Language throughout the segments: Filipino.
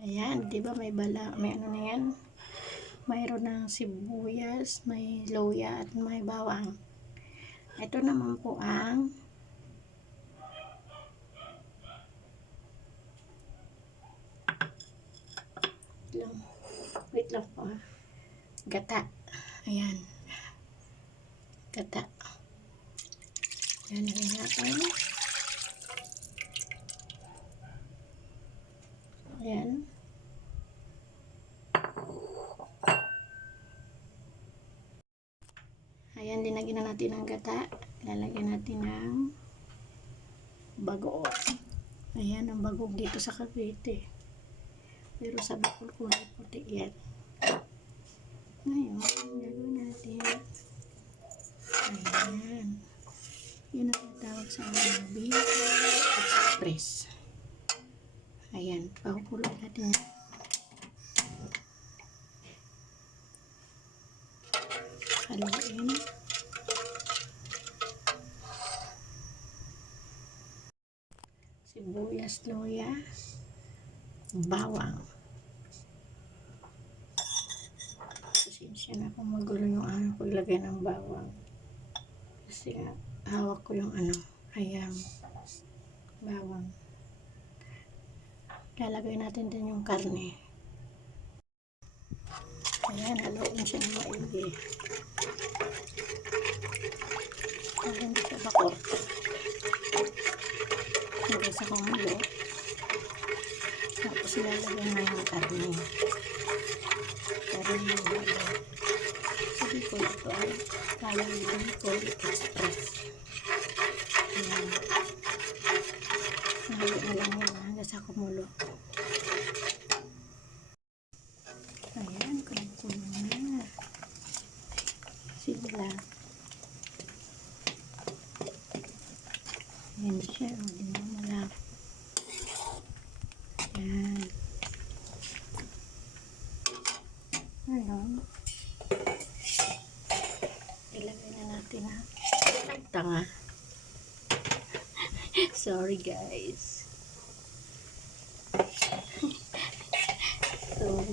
Ayan, di ba may bala, may ano na yan? Mayroon ng sibuyas, may luya, at may bawang. Ito naman po ang wait lang po gata. Ayan. Gata. Ayan, natin. Ayan. Ayan, dinagyan na natin ng gata. Lalagyan natin ng bagoong. Ayan, ang bagong dito sa Cavite. Pero sa Bicol kulay puti yan. Ngayon, gagawin natin. Ayan. Yun ang tawag sa beef express. Ayan, pakukuloy natin yan. Haluin. Sibuyas, luya, bawang. Pasensya na kung magulo yung paglagay ng bawang. Kasi hawak ko yung ayan, bawang. Lalagay natin din yung karne. Ayan, haluin siya ng maigi. Hindi siya bakorte. Hanggang sa kumulo. Tapos ilalagay na yung karne. Karne yung bago. Sabi ko ito ay kayang Bicol Express. Ayan. Nahalo na lang yun hanggang sa kumulo. Ayan, kumulo na. Sige lang. Ayan siya, hindi mo malap. Ayan. Ayan. Ilagay na natin tanga. Sorry guys. So,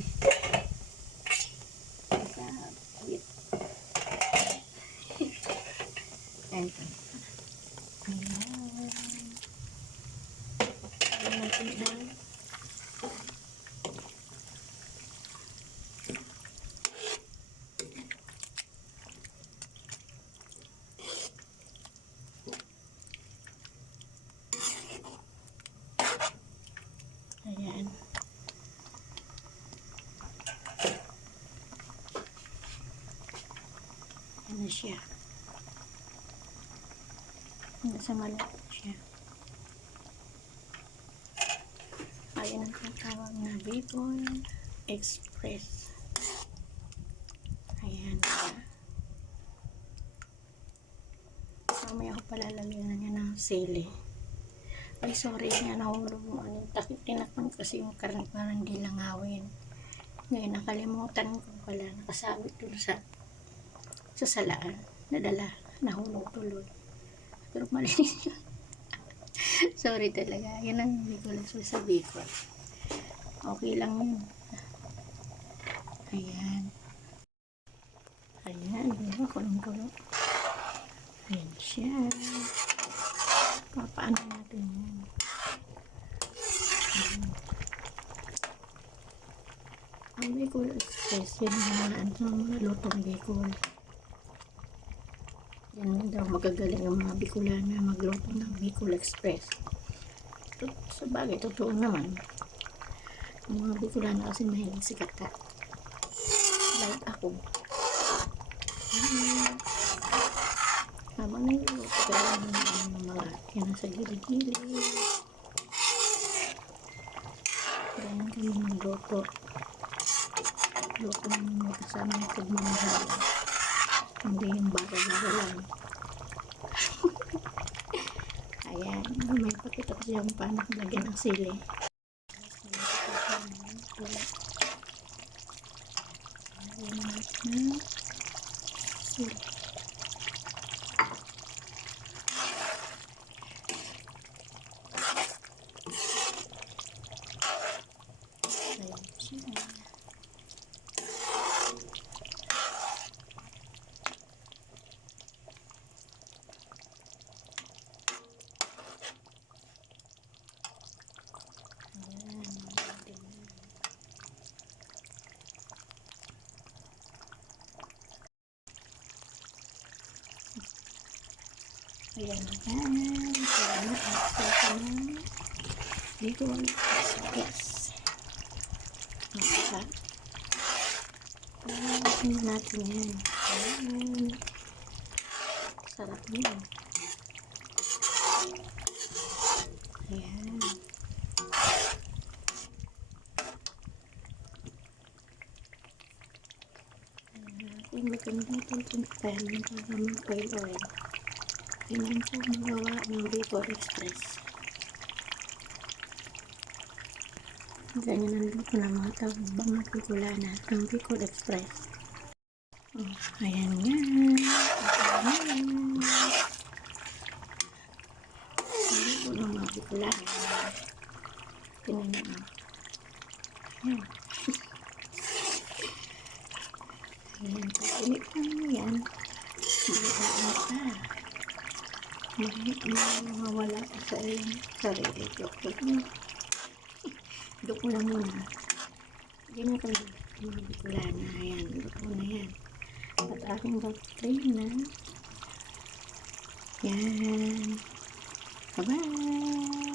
wait. Ayan. Ayan natin lang. Ayan. Ano siya? Nasa malapit siya. Ayan ang tatawag na Bicol Express. Ayan. Mamaya ako pala lagyan na niya ng sili. Ay, sorry nga, nahulog mo takip tinakpan kasi yung karne parang di langawin. Ngayon, nakalimutan ko pala, nakasabit dun sa salaan, nadala, nahulog tuloy. Pero malinis yun. Sorry talaga, yan ang Bicol sa Bicol. Okay lang yun. Ayan. Ayan, diba? Kulong-kulong. Ayan siya. Papaano natin yan. Ang Bicol Express, yan ang mga lutong Bicol. Yan daw magagaling ang mga Bicolana magluto ng Bicol Express. Sa bagay, totoo naman. Ang mga Bicolana kasi mahilig si kata. Like ako. Habang niluluto ko lang ng mga yan sa gilid-gilid. Ganyan kami magluto. Luto namin may kasama ng pagmamahal. Hindi yung baga-baga lang. Ayan. May pakita ko siyang paano lagyan ng sili. Lagyan natin ng sili. Ayan na guys. Ayan na. Ito na. Bicol Express. Masa. Tingnan natin yan. Ayan. Sarap yan. Ayan. Ayan. Maganda itong pan para mag-oil oil. Ganyan po magawa ng Bicol Express. Ganyan ang luto ng mga tabang na Bicolana ng Bicol Express. Oh, ayan yan. Ayan. Ang luto ng mga Bicolana. Tingnan nyo. Ayan. Ayan. Pag-init lang yan. Magaan pa. Mawala ka sa iyong sarili. Joke mo. Joke mo lang muna. Hindi na tayo mga Bicolana. Ayan. Joke mo na yan. At aking battery na. Yan. Bye-bye.